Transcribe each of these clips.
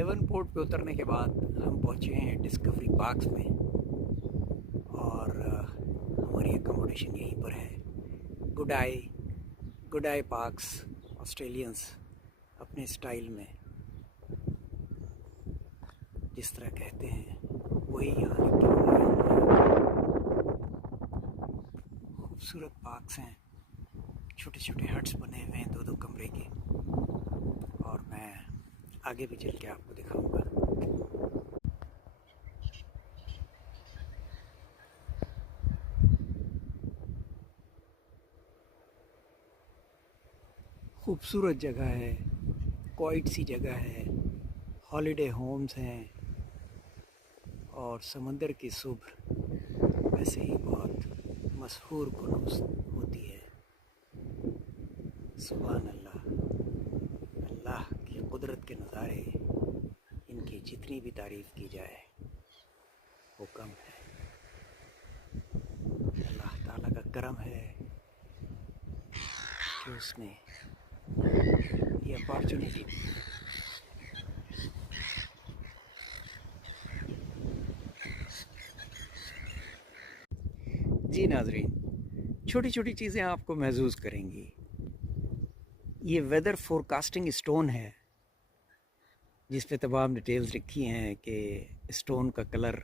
Davenport पे उतरने के बाद हम पहुँचे हैं डिस्कवरी पार्क्स में और हमारी अकोमोडेशन यहीं पर है। Good I parks. ऑस्ट्रेलियंस अपने स्टाइल में जिस तरह कहते हैं वही यहाँ लिखे हुए हैं। खूबसूरत पार्क्स हैं, छोटे छोटे हट्स बने हुए हैं 2-2 कमरे के, और मैं आगे भी चल के आपको दिखाऊंगा। खूबसूरत जगह है, क्वाइट सी जगह है, हॉलीडे होम्स हैं और समंदर की सुबह वैसे ही बहुत मशहूर कुनूस होती है। सुभान अल्लाह, अल्लाह की कुदरत के नज़ारे, इनकी जितनी भी तारीफ़ की जाए वो कम है। अल्लाह ताला का करम है कि उसने ये अपॉर्चुनिटी दी। जी नाजरीन, छोटी छोटी चीज़ें आपको महसूस करेंगी। ये वेदर फोरकास्टिंग स्टोन है जिस पे तमाम डिटेल्स लिखी हैं कि स्टोन का कलर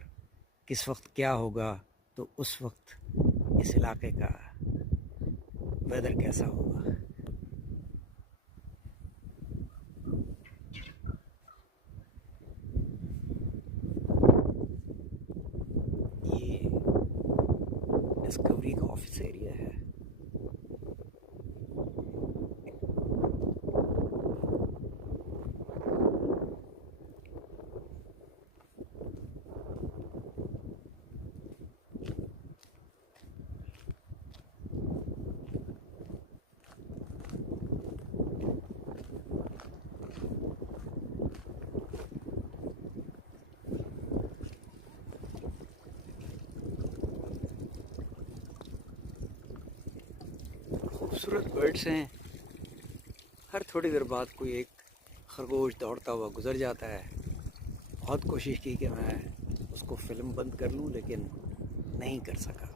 किस वक्त क्या होगा, तो उस वक्त इस इलाके का वेदर कैसा होगा। ये डिस्कवरी का ऑफिस एरिया है। खूबसूरत बर्ड्स हैं। हर थोड़ी देर बाद कोई एक खरगोश दौड़ता हुआ गुजर जाता है। बहुत कोशिश की कि मैं उसको फ़िल्म बंद कर लूं, लेकिन नहीं कर सका।